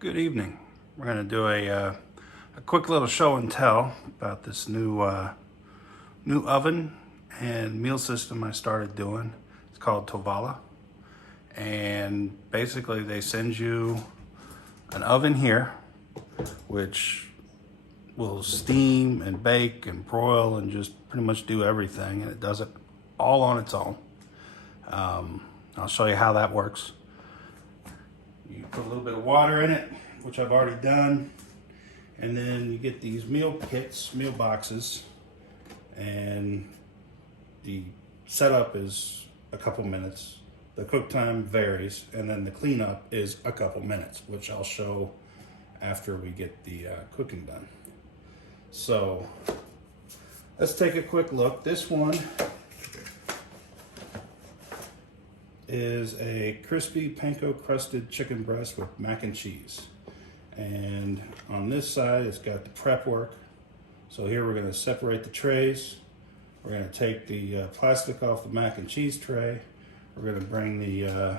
Good evening. We're going to do a quick little show and tell about this new oven and meal system I started doing. It's called Tovala, and basically they send you an oven here, which will steam and bake and broil and just pretty much do everything, and it does it all on its own. I'll show you how that works. You put a little bit of water in it, which I've already done, and then you get these meal kits, meal boxes, and the setup is a couple minutes. The cook time varies, and then the cleanup is a couple minutes, which I'll show after we get the cooking done. So let's take a quick look. This one is a crispy panko crusted chicken breast with mac and cheese. And on this side, it's got the prep work. So here we're gonna separate the trays. We're gonna take the plastic off the mac and cheese tray. We're gonna bring the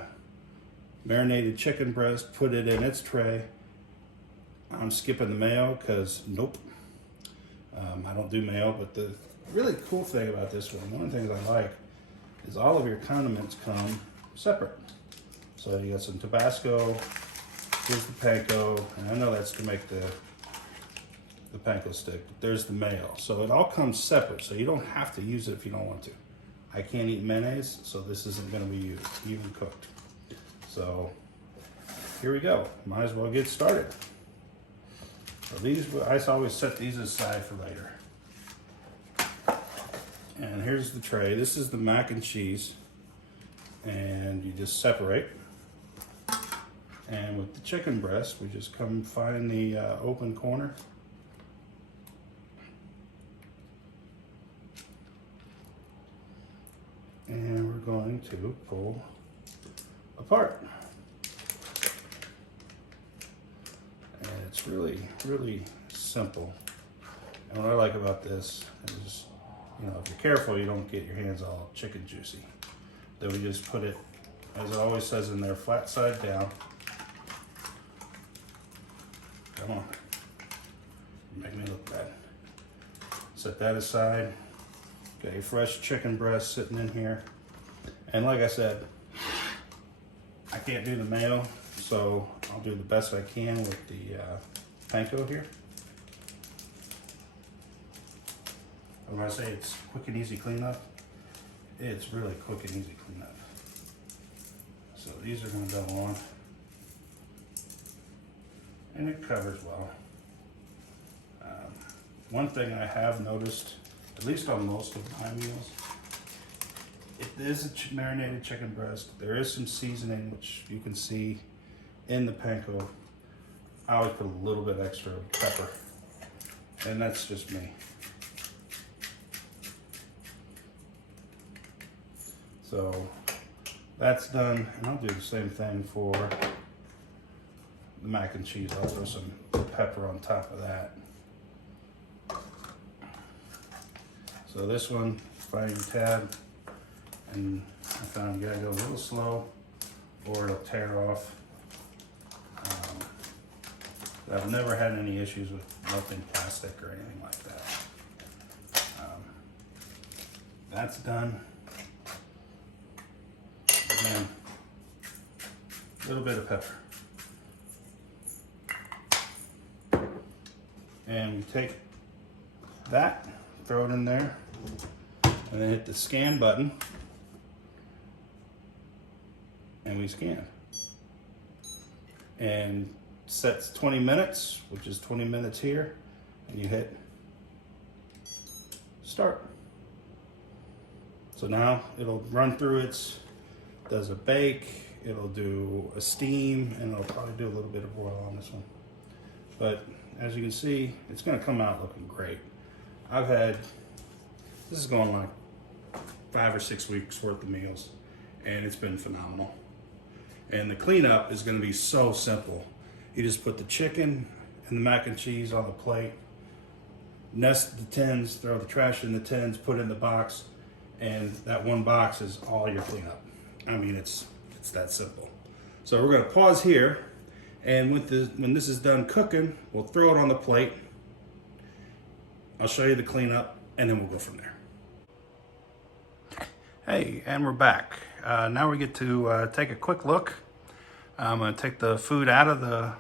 marinated chicken breast, put it in its tray. I'm skipping the mayo because nope, I don't do mayo, but the really cool thing about this one of the things I like is all of your condiments come separate. So you got some Tabasco, here's the panko, and I know that's to make the panko stick, but there's the mayo. So it all comes separate, so you don't have to use it if you don't want to. I can't eat mayonnaise, so this isn't gonna be used, even cooked. So here we go, might as well get started. So these, I always set these aside for later. And here's the tray. This is the mac and cheese. And you just separate. And with the chicken breast, we just come find the open corner. And we're going to pull apart. And it's really, really simple. And what I like about this is, you know, if you're careful, you don't get your hands all chicken juicy. Then we just put it, as it always says in there, flat side down. Come on, you make me look bad. Set that aside. Got a fresh chicken breast sitting in here. And like I said, I can't do the mayo, so I'll do the best I can with the panko here. When I say it's quick and easy cleanup, it's really quick and easy cleanup. So these are going to go on, and it covers well. One thing I have noticed, at least on most of my meals, it is a marinated chicken breast. There is some seasoning, which you can see in the panko. I always put a little bit extra pepper, and that's just me. So that's done, and I'll do the same thing for the mac and cheese. I'll throw some pepper on top of that. So this one, find your tab, and I found you gotta go a little slow or it'll tear off. I've never had any issues with melting plastic or anything like that. That's done. And a little bit of pepper. And we take that, throw it in there, and then hit the scan button, and we scan. And sets 20 minutes, which is 20 minutes here, and you hit start. So now it'll run through its, does a bake, it'll do a steam, and it'll probably do a little bit of broil on this one. But as you can see, it's gonna come out looking great. This is going like 5 or 6 weeks worth of meals, and it's been phenomenal. And the cleanup is gonna be so simple. You just put the chicken and the mac and cheese on the plate, nest the tins, throw the trash in the tins, put it in the box, and that one box is all your cleanup. I mean, it's that simple. So we're gonna pause here, And when this is done cooking, we'll throw it on the plate. I'll show you the cleanup, and then we'll go from there. Hey, and we're back. Now we get to take a quick look. I'm gonna take the food out of the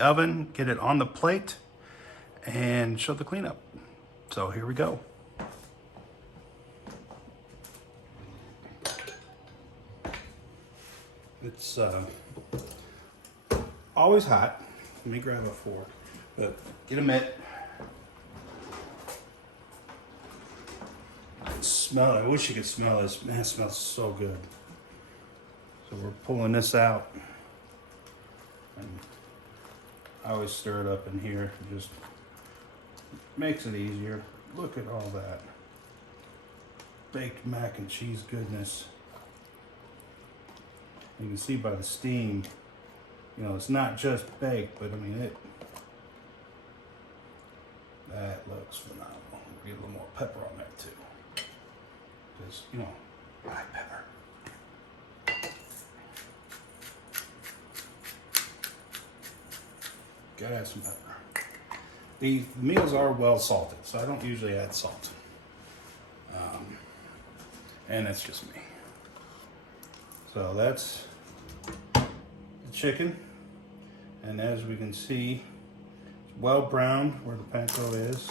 oven, get it on the plate, and show the cleanup. So here we go. It's always hot. Let me grab a fork, but get a mitt. Smell it. I wish you could smell this. Man, it smells so good. So we're pulling this out. And I always stir it up in here. It just makes it easier. Look at all that baked mac and cheese goodness. You can see by the steam, you know, it's not just baked, but I mean that looks phenomenal. We'll get a little more pepper on there too. Just, you know, black pepper. Gotta add some pepper. The meals are well salted, so I don't usually add salt. And that's just me. So that's the chicken. And as we can see, it's well browned where the panko is.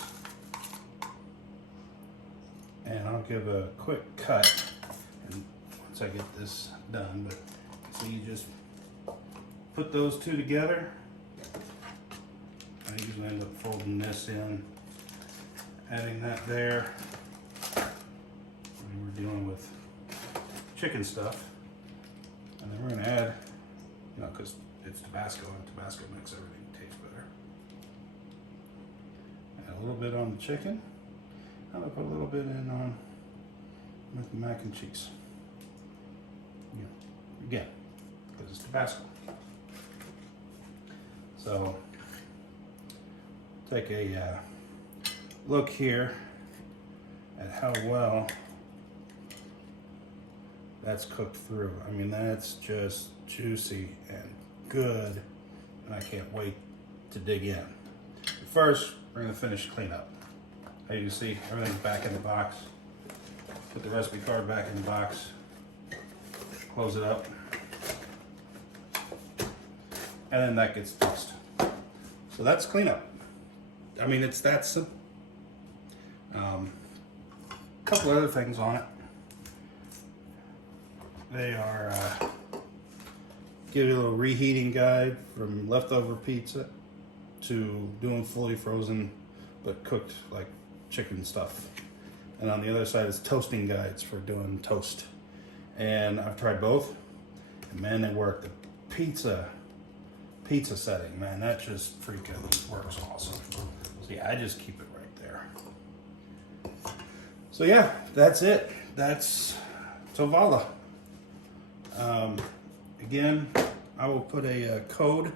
And I'll give a quick cut and once I get this done. But so you just put those two together. I usually end up folding this in, adding that there. And we're dealing with chicken stuff. And then we're gonna add, you know, because it's Tabasco and Tabasco makes everything taste better. Add a little bit on the chicken. I'm gonna put a little bit in on with the mac and cheese. Yeah, again, because it's Tabasco. So take a look here at how well that's cooked through. I mean, that's just juicy and good, and I can't wait to dig in. But first, we're gonna finish cleanup. As you can see, everything's back in the box. Put the recipe card back in the box. Close it up. And then that gets fixed. So that's cleanup. I mean, it's that simple. A couple other things on it. They are, give you a little reheating guide from leftover pizza to doing fully frozen but cooked like chicken stuff. And on the other side is toasting guides for doing toast. And I've tried both, and man, they work. The pizza setting, man, that just freaking works awesome. So yeah, I just keep it right there. So yeah, that's it. That's Tovala. Again, I will put a code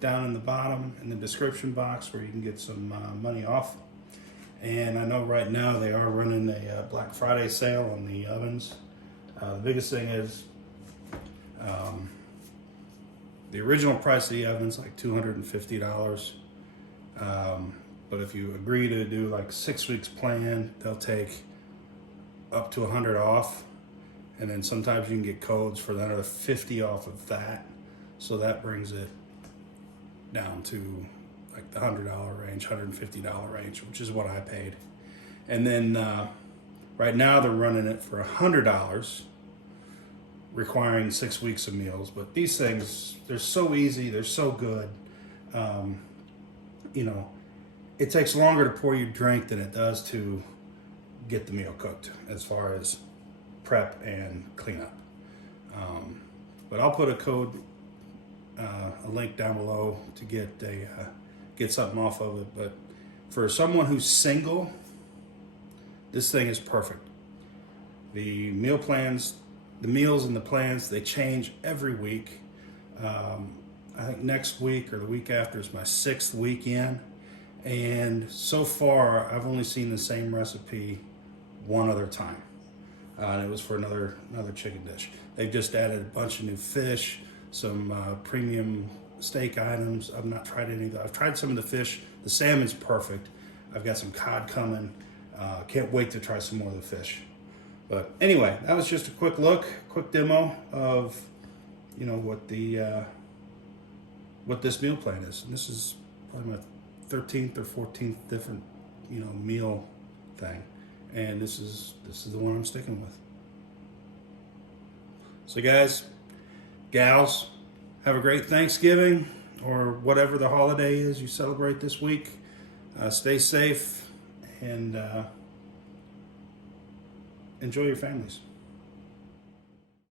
down in the bottom in the description box where you can get some money off. And I know right now they are running a Black Friday sale on the ovens. The biggest thing is the original price of the oven's like $250. But if you agree to do like 6 weeks plan, they'll take up to 100 off. And then sometimes you can get codes for another 50 off of that. So that brings it down to like the $100 range, $150 range, which is what I paid. And then right now they're running it for $100, requiring 6 weeks of meals. But these things, they're so easy, they're so good. You know, it takes longer to pour your drink than it does to get the meal cooked as far as prep and cleanup. But I'll put a code, a link down below to get something off of it. But for someone who's single, this thing is perfect. The meal plans, the meals and the plans, they change every week. I think next week or the week after is my 6th weekend. And so far, I've only seen the same recipe one other time. And it was for another chicken dish. They've just added a bunch of new fish, some premium steak items. I've not tried any of that. I've tried some of the fish. The salmon's perfect. I've got some cod coming. Can't wait to try some more of the fish. But anyway, that was just a quick look, quick demo of, you know, what this meal plan is. And this is probably my 13th or 14th different, you know, meal thing. And this is the one I'm sticking with. So guys, gals, have a great Thanksgiving or whatever the holiday is you celebrate this week. Stay safe and enjoy your families.